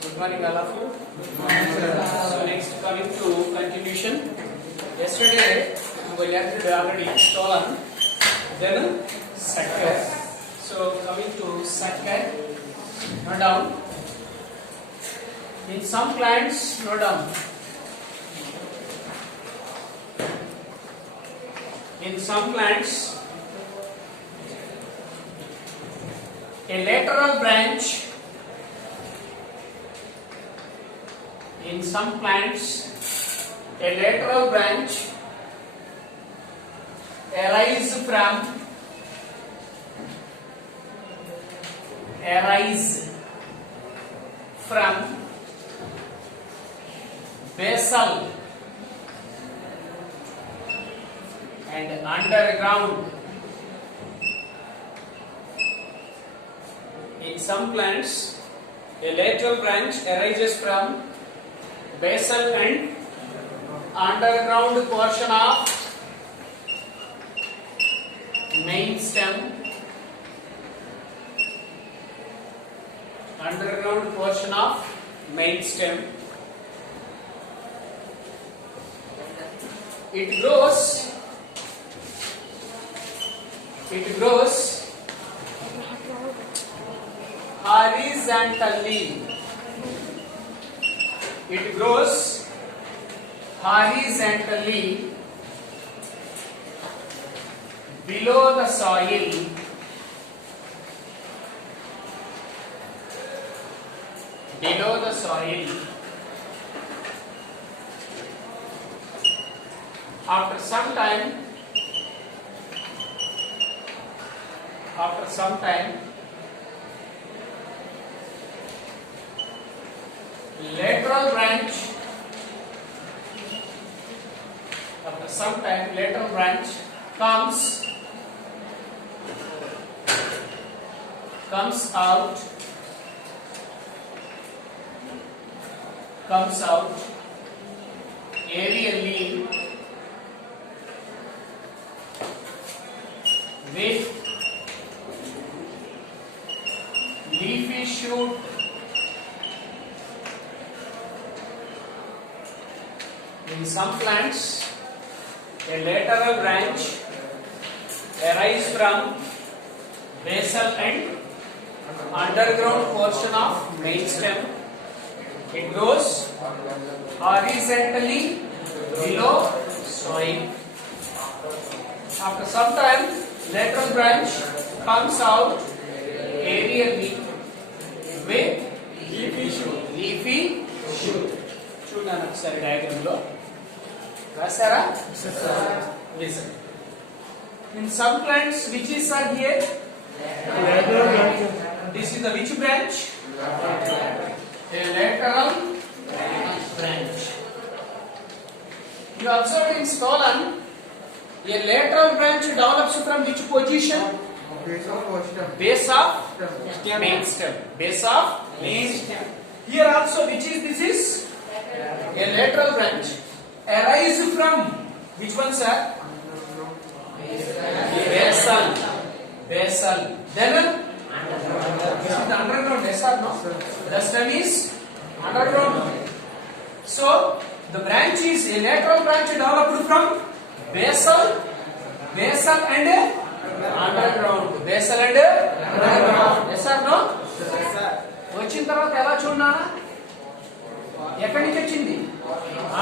Good morning, all of you. So next coming to continuation. Yesterday we learned already stolon, then sucker. So coming to sucker, note down. In some plants, note down. In some plants, a lateral branch. In some plants, a lateral branch arise from basal and underground. In some plants, a lateral branch arises from basal and underground portion of main stem. Underground portion of main stem. It grows horizontally. It grows horizontally below the soil. Below the soil. After some time, lateral branch. After some time, lateral branch comes out aerially with leafy shoot in some plants. A lateral branch arises from basal and underground portion of main stem. It grows horizontally below soil. After some time, lateral branch comes out aerially with leafy shoot. చూడండి ఒకసారి diagram లో రాసారా? Listen. In some plants, which is are here? This is the which branch? A lateral branch. You observe in stolon, a lateral branch develops from which position? Base of main stem. Base of main stem. Here also, which is this is a lateral branch arise from which one, sir? Basal. Then this is the underground. Yes or no? The stem is underground. So the branch is a lateral branch developed from basal and underground. Basal and underground. Yes or no? వచ్చిన తర్వాత ఎలా చూడాలా? ఎక్కడి నుంచి వచ్చింది?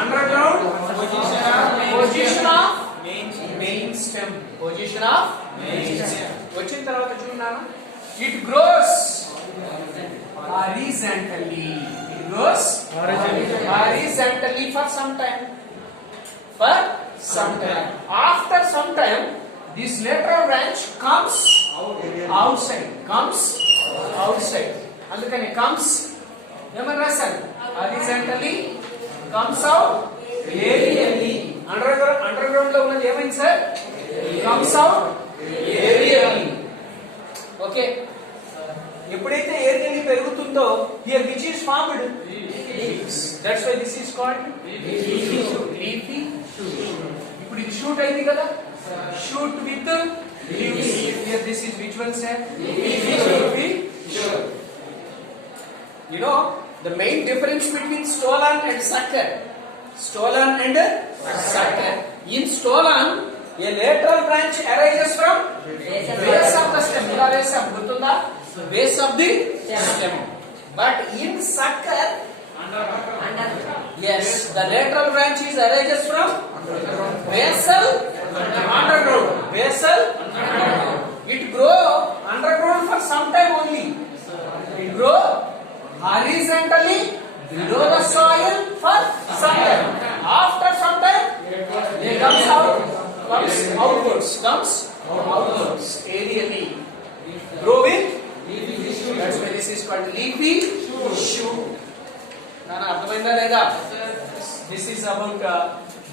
Underground position of main stem. Position of main stem వచ్చిన తర్వాత చూడాలా? It grows horizontally. It grows horizontally for some time. After some time, this lateral branch comes outside. అందుకని comes ఏమని రాశాను? horizontally, comes out aerially. Underground లో ఉన్నది ఏమైంది sir? comes out aerially. Okay. ఎప్పుడైతే ఏరియల్లీ పెరుగుతుందో here which is formed? Leaves. That's why this is called leafy shoot. ఇప్పుడు ఇది షూట్ అయింది కదా? shoot with leaves. Here this is which one, sir? Leafy shoot. You know the main difference between stolon and sucker. Stolon and sucker. In stolon, a lateral branch arises from base of the stem. Ila vesam gurtunda? Base of the stem. But in sucker, yes, the lateral branch is arises from basal underground. Basal underground. It grow underground for some time only. It grow horizontally below the soil for some time. After some time, it comes outwards, aerially. Growing, that's why this is called leafy shoot. Nana, అర్థమైందా లేదా? This is about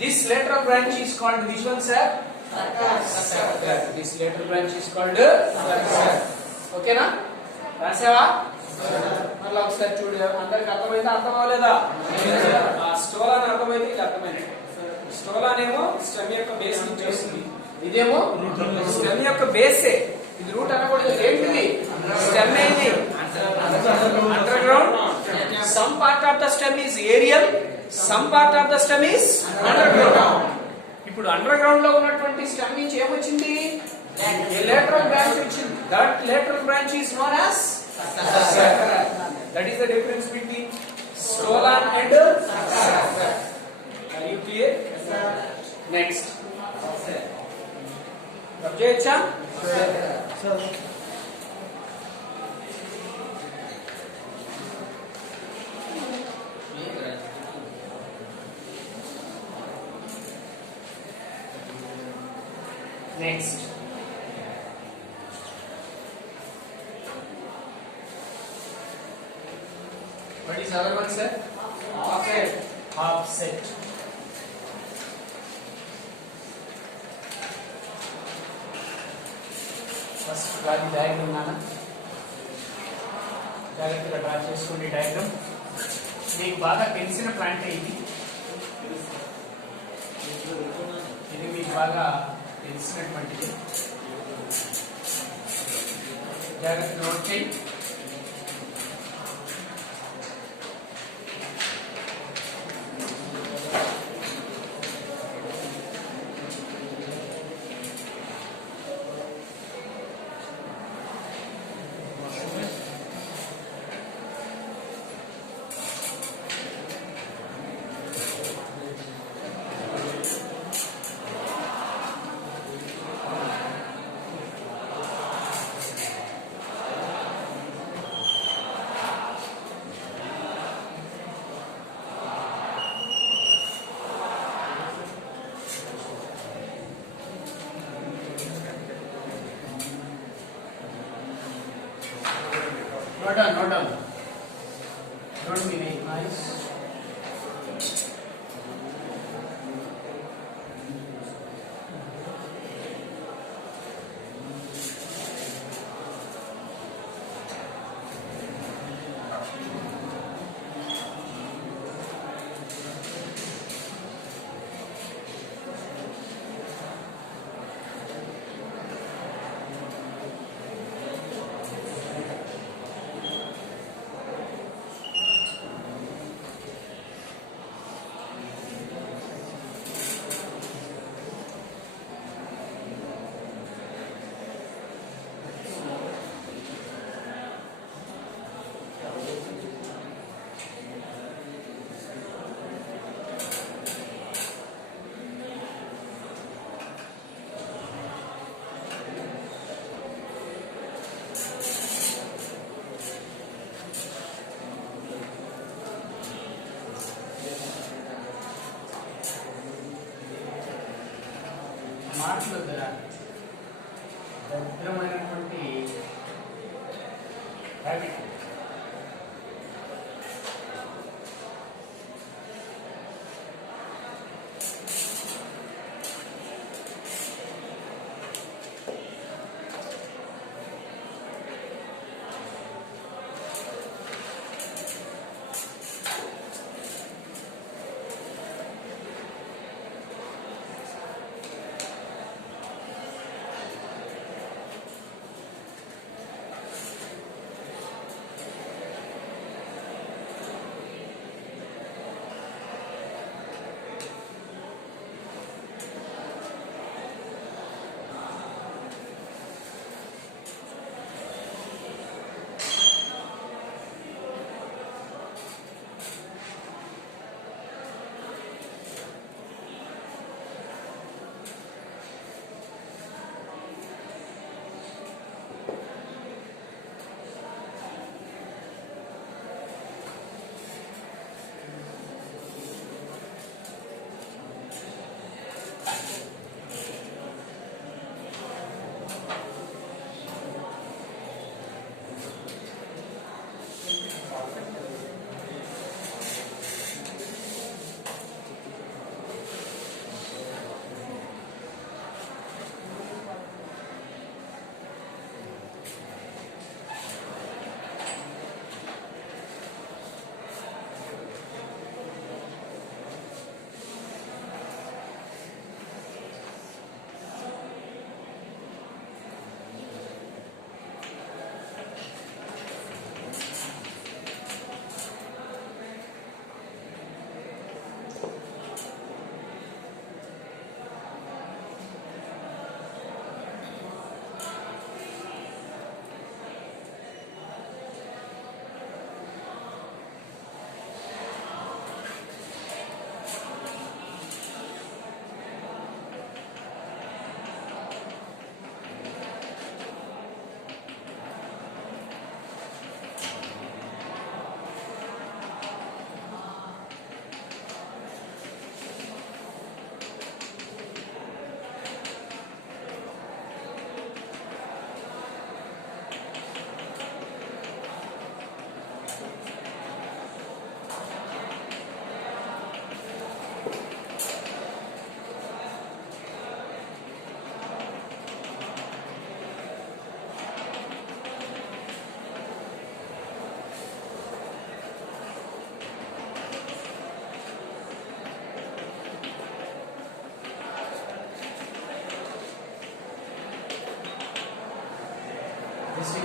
this lateral branch is called which one, sir? Sucker. This lateral branch is called sucker. Okay na? రాసావా? మళ్ళీ ఒకసారి చూడు, అందరికి అర్థమైందా అర్థం అవ్వలేదా? స్టోలాన్ అర్థమైంది, ఇది అర్థమైంది. స్టోలాన్ ఏమో స్టెమ్ యొక్క బేస్ నుంచి వస్తుంది, ఇదేమో స్టెమ్ యొక్క బేసే. ఇది రూట్ అనకూడదు, ఏంటిది? స్టెమ్ ఏంటి? Underground. Some part of the stem is aerial, some part of the stem is underground. ఇప్పుడు అండర్ గ్రౌండ్ లో ఉన్నటువంటి స్టెమ్ నుంచి ఏమొచ్చింది? లేటరల్ బ్రాంచ్ వచ్చింది. That lateral branch is known as sucker. That is the difference between stolon and sucker. Are you clear? Yes, sir. Next. Abjaycha? Sir. Next. What is other one, sir? Offset. Offset. First, draw the diagram, Nana. జాగ్రత్తగా draw చేసుకోండి diagram. మీకు బాగా తెలిసిన plant ఇది. ఇది మీకు బాగా తెలిసినటువంటిది. జాగ్రత్తగా నోట్ చేయండి. Not done. Don't be very nice. మాటలు దరిద్రమైనటువంటి habit.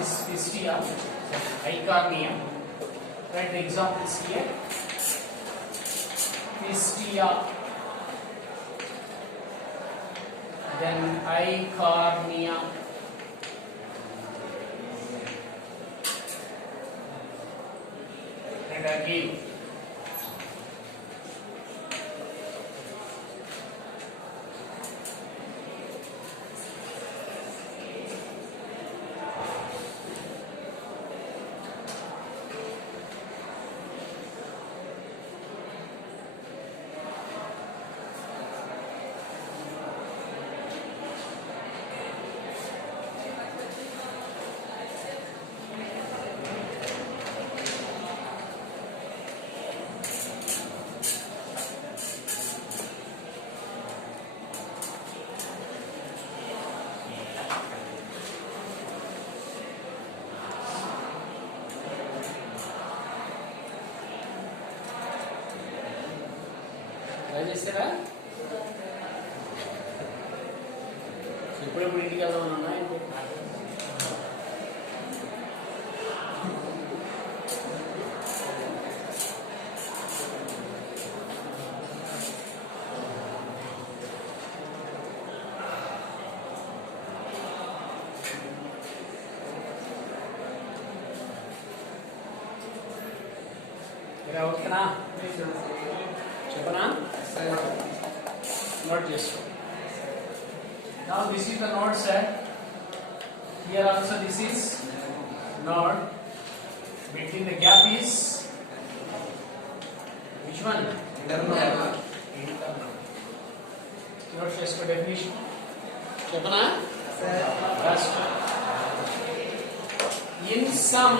is Pistia, Eichhornia. Write the examples here. Pistia, then Eichhornia, and again చేస్తారా ఇప్పుడెప్పుడు ఇంటికి వెళ్దామన్నా ఓకేనా చెప్పనా note చేసుకో. Now this is the node set. Here also this is node. Between the gap is which one? Internal. Note చేసుకో definition. చెప్పనా? First, in some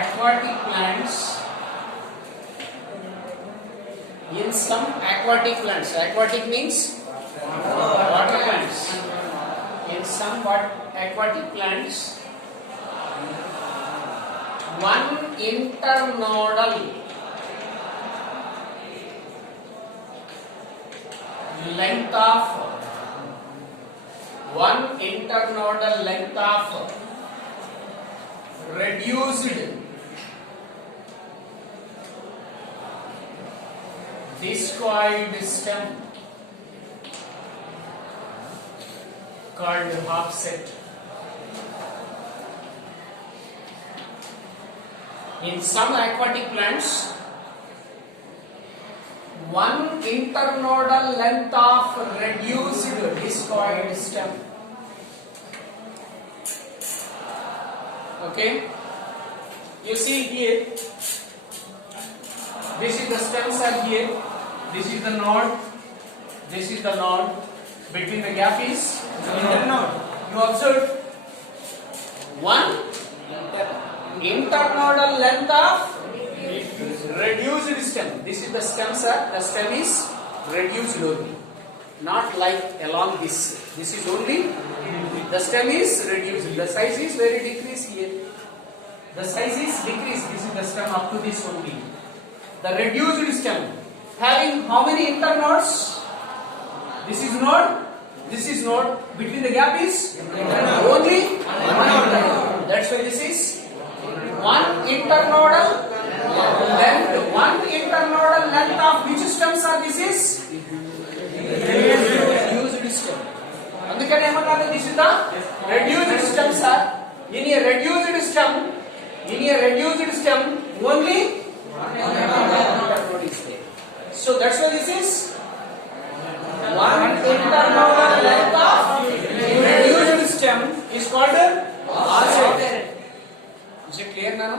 aquatic plants, in some aquatic plants, aquatic means water plants, in some aquatic plants, one internodal length of reduced discoid stem called half set. In some aquatic plants, one internodal length of reduced discoid stem. Okay, you see here, this is the stems are here, this is the node, this is the node, between the gap is internode. You observe one internodal length of reduced stem. This is the stem, sir. The stem is reduced only, not like along this. This is only the stem is reduced. The size is very decreased here. The size is decreased. This is the stem up to this only. The reduced stem having how many internodes? This is node. This is node. Between the gap is only one internode. That's why this is one internodal length. One internodal length of which stems are this is reduced stem. అందుకని ఏమన్నారు? This is the reduced stem, sir. In a reduced stem, only one internode is there. So that's why this is one internodal length of reduced stem is called offset. Is it clear now?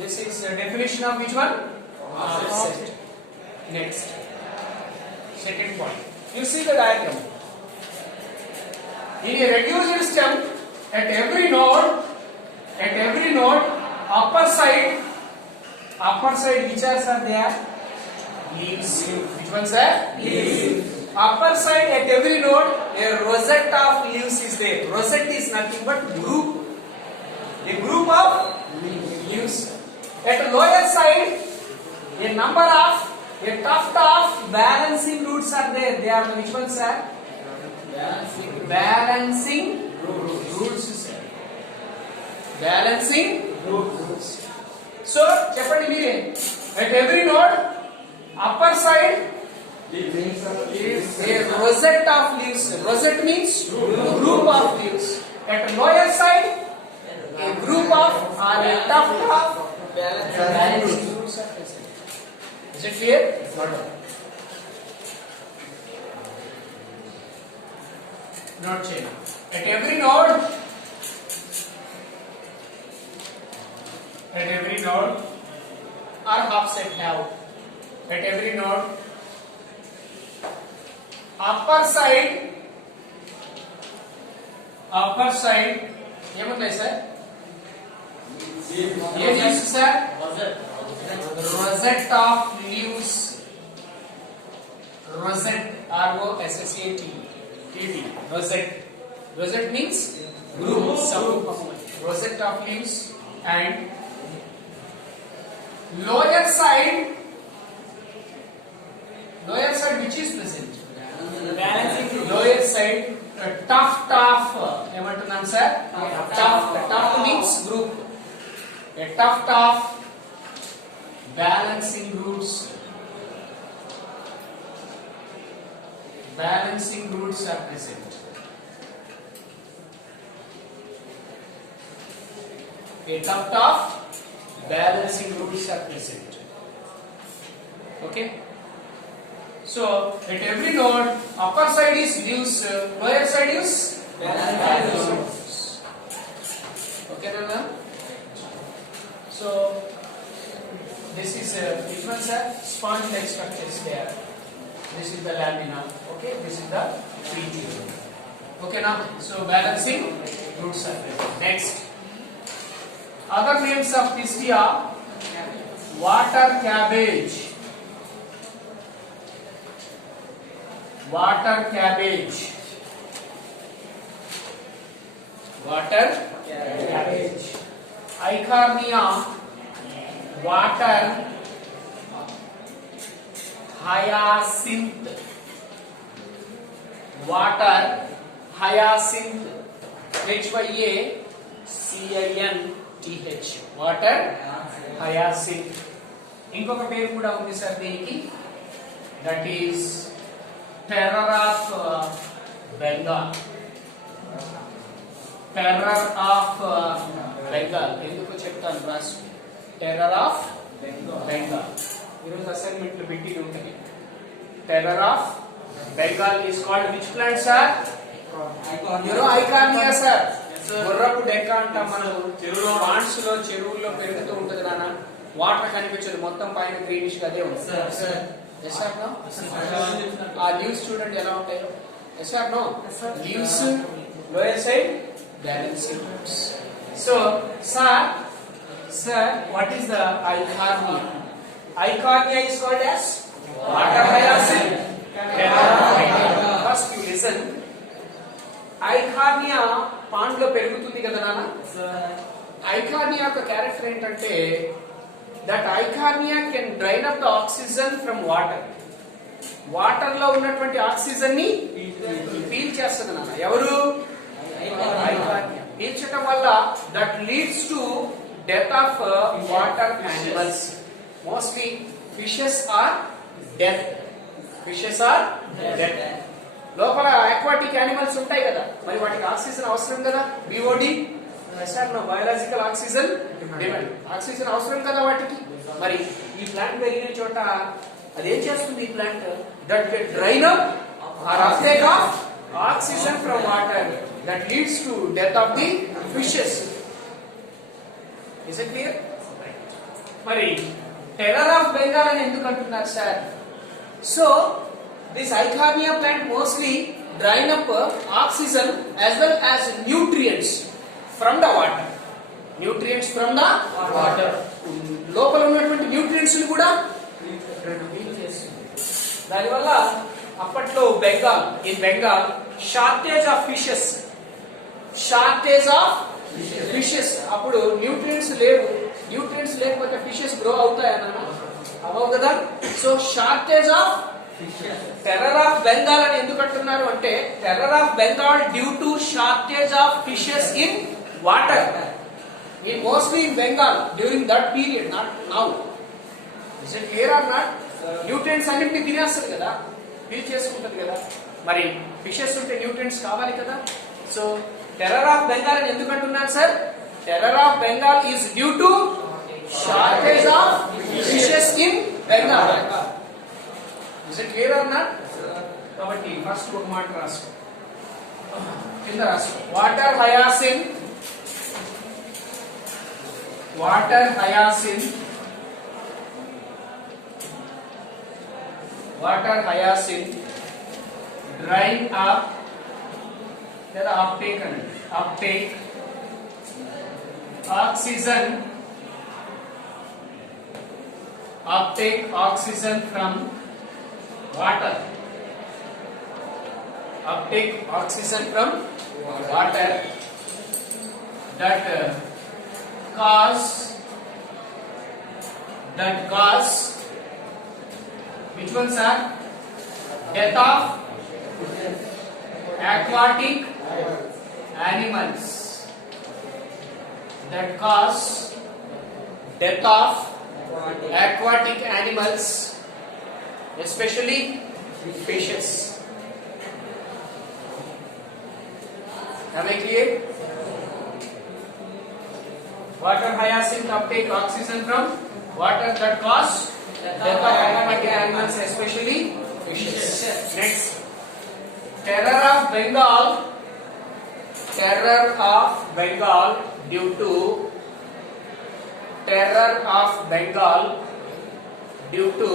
This is the definition of which one? Offset. Next, second point. You see the diagram. In a reduced stem, at every node, upper side, which are there? Leaves. Which ones are? Leaves. Upper side at every node, a rosette of leaves is there. Rosette is nothing but group. A group of leaves. At lower side, a tuft of balancing roots are there. They are which ones are? Balancing roots, sir. Balancing roots. So, చెప్పండి మీరే. At every node, upper side is a rosette of leaves. Rosette means group of leaves. At lower side, a group of or a tuft of balancing roots are present. Is it clear? Note chain. At every node, or half set have. At every node, upper side ఏముంటాయి sir? ఏం leaves sir? Rosette of leaves. Rosette, R-O-S-S-E-T. Rosette. Rosette means group, subgroup of rosette of leaves. And lower side which is present? Balancing group. Lower side, tuft of, ఏమంటున్నాం sir? Tuft means group. A tuft of balancing roots. Balancing roots are present. A tuft of balancing roots are present. Okay. So at every node, upper side is leaves, lower side is balancing roots. Okay, Nana? So this is which one, sir? Sponge-like structures there. This is the lamina. Okay, this is the treaty. Okay, now so balancing roots are present. Next, other names of Pistia: water cabbage, water cabbage, water cabbage, Eichhornia, water hyacinth, water hyacinth, H-Y-A-C-I-N-T-H, water hyacinth. ఇంకొక పేరు కూడా ఉంది sir దీనికి, that is terror of Bengal. Terror of Bengal ఎందుకు చెప్తాను రాసు. Terror of Bengal ఈరోజు అసైన్మెంట్లు పెట్టి ఉంటాయి. Terror of Bengal is called which plant sir? Eichhornia sir. గుర్రపు డెక్క అంటాం మనం. చెరువులో పాండ్స్ లో చెరువుల్లో పెరుగుతూ ఉంటది నాన్న. వాటర్ కనిపించదు, మొత్తం పైన గ్రీనిష్ గా అదే ఉంది. ఆ లీవ్స్ చూడండి ఎలా ఉంటాయో. Yes or no? Leaves lower side balancing roots. So sir, what is the Eichhornia? Eichhornia is called as water hyacinth. First you listen. Eichhornia pond lo పెరుగుతుంది కదా నాన్న. Eichhornia యొక్క క్యారెక్టర్ ఏంటంటే that Eichhornia can drain up the oxygen from water. Water లో ఉన్నటువంటి oxygen ని peel చేస్తుంది నాన్న. ఎవరు? Eichhornia. పీల్చడం వల్ల that leads to death of water animals. Mostly fishes are dead. లోపల aquatic animals ఉంటాయి కదా, మరి వాటికి ఆక్సిజన్ అవసరం కదా. BOD biological oxygen demand. Oxygen అవసరం కదా వాటికి. మరి ఈ ప్లాంట్ పెరిగిన చోట అదేం చేస్తుంది? ఈ plant that drain up or uptake of oxygen from water that leads to death of the fishes. Is it clear? మరి టెర్రర్ ఆఫ్ బెంగాల్ అని ఎందుకు అంటున్నారు sir? So this Eichhornia plant mostly drain up oxygen as well as nutrients from the water. Nutrients from the water. లోపల ఉన్నటువంటి nutrients ని కూడా దానివల్ల అప్పట్లో బెంగాల్ షార్టేజ్ ఆఫ్ ఫిషెస్. అప్పుడు న్యూట్రియంట్స్ లేకపోతే ఫిషెస్ గ్రో అవుతాయన్న అవ్వవు కదా. So shortage of terror of Bengal అని ఎందుకు అంటున్నారు అంటే terror of Bengal due to shortage of fishes in water in mostly in Bengal during that period not now. Is it clear or not? Nutrients అన్నింటినీ తినేస్తుంది కదా, ఫీల్ చేసుకుంటుంది కదా, మరి ఫిషెస్ ఉంటే న్యూట్రియంట్స్ కావాలి కదా. సో టెర్రర్ ఆఫ్ బెంగాల్ అని ఎందుకు అంటున్నాను sir? Terror of Bengal is due to shortage of fishes in Bengal. Is it clear or not? కాబట్టి ఫస్ట్ ఒక మాట రాసుకో, కింద రాసుకో. Water hyacinth, water hyacinth, water hyacinth drain up లేదా అప్టేక్ అని, uptake oxygen, uptake oxygen from water, uptake oxygen from water that cause which ones are death of aquatic animals, that cause death of aquatic animals, especially fishes. Am I clear? Water hyacinth uptake oxygen from water that cause death of aquatic animals, especially fishes. Next, terror of Bengal, terror of Bengal due to terror of Bengal due to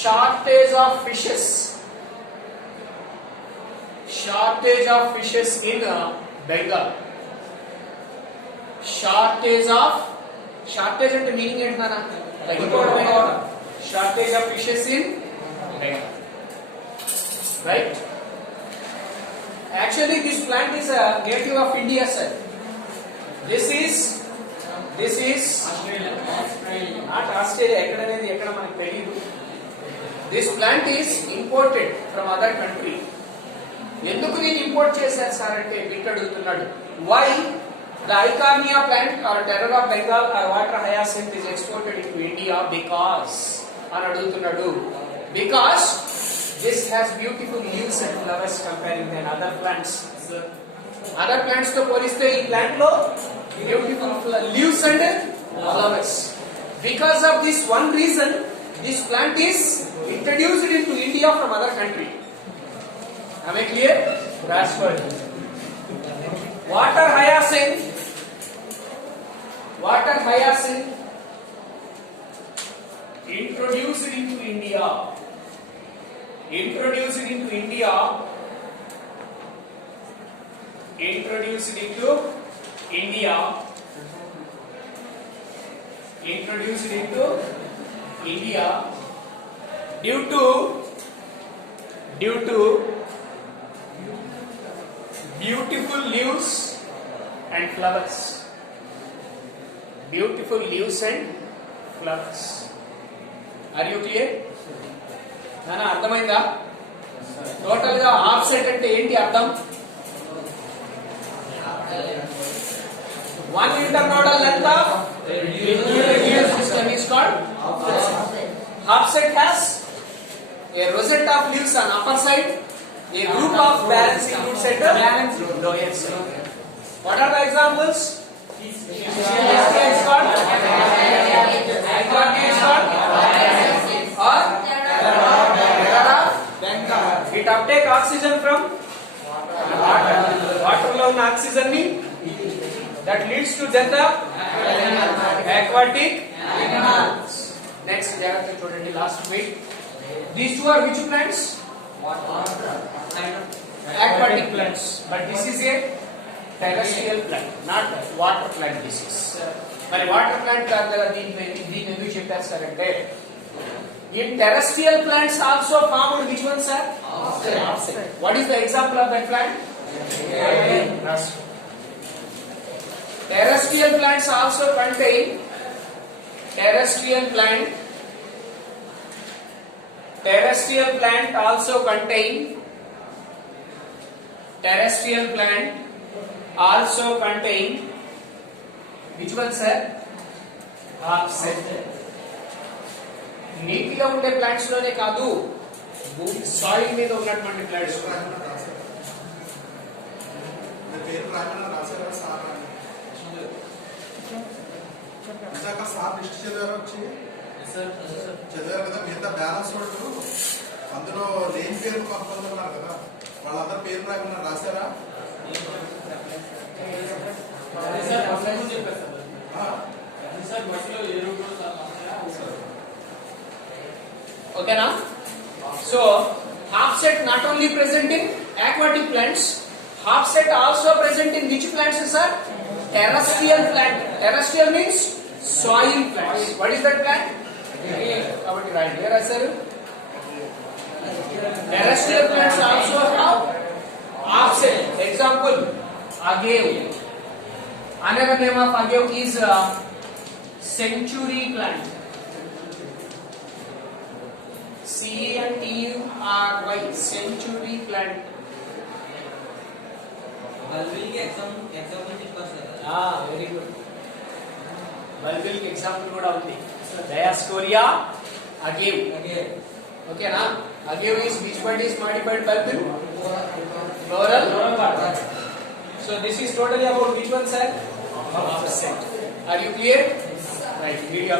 shortage of fishes, shortage of fishes in Bengal. Shortage అంటే meaning ఏంటన్నా? తగ్గిపోవడమే కదా. Shortage of fishes in Bengal, right? Actually this plant is a native of India, sir. This is Australia. Not Australia. ఎక్కడనేది ఎక్కడ మనకు తెలియదు. This plant is imported from other country. ఎందుకు నేను import చేశాను sir అంటే బిట్ అడుగుతున్నాడు. Why the Eichhornia plant or terror of Bengal or water hyacinth is exported into India? Because అని అడుగుతున్నాడు. Because this has beautiful leaves and flowers comparing than other plants. Other plants తో పోలిస్తే ఈ plant లో beautiful leaves and flowers. Because of this one reason, this plant is introduced into India from other country. Am I clear? That's good. Water hyacinth, water hyacinth introduced into India, introduced into India, introduced into India, introduced into India due to beautiful leaves and flowers, beautiful leaves and flowers. Are you clear? నానా అర్థమైందా? Total గా offset అంటే ఏంటి అర్థం? One internodal length of linear system is called offset. Offset has a rosette of leaves on upper side, a group of balancing roots at the lower side. What are the examples? Chiastia is called Eichhornia is called or terror of Bengal. It uptake oxygen from water. Water లో ఉన్న oxygen ని that leads to death of aquatic animals. Next, జాగ్రత్తగా చూడండి last week. These two are which plants? Aquatic plants. But this is a terrestrial plant, not water plant. This is. మరి water plant కాదు కదా, దీన్ని ఎందుకు చెప్పేస్తారంటే in terrestrial plants also formed which one, sir? Offset. What is the example of that plant? Terrestrial plants also contain, terrestrial plant terrestrial plant also contain which one sir? Half set. నీటిలో ఉండే plants లోనే కాదు, soil మీద ఉన్నటువంటి plants చదివారు కదా. మిగతా balance వాళ్ళు అందులో లేని పేరు కొంతమంది ఉన్నారు కదా, వాళ్ళందరూ పేరు రాకుండా రాశారా? Okay na? So half set not only present in aquatic plants, half set also present in which plants sir? Terrestrial plant. Terrestrial means soil plants. What is that plant? Kabatti right here sir. Terrestrial plants also have half set. Example, agave. Another name of agave is century plant. CNTURY, century plant. Bulbil के example चिपकास है. Very good. Bulbil के example కూడా ఉంది. Diascorea agave. Okay na? Agave is which word is modified bulbil? Floral. So this is totally about which one sir? Offset. Are you clear? Right. Video.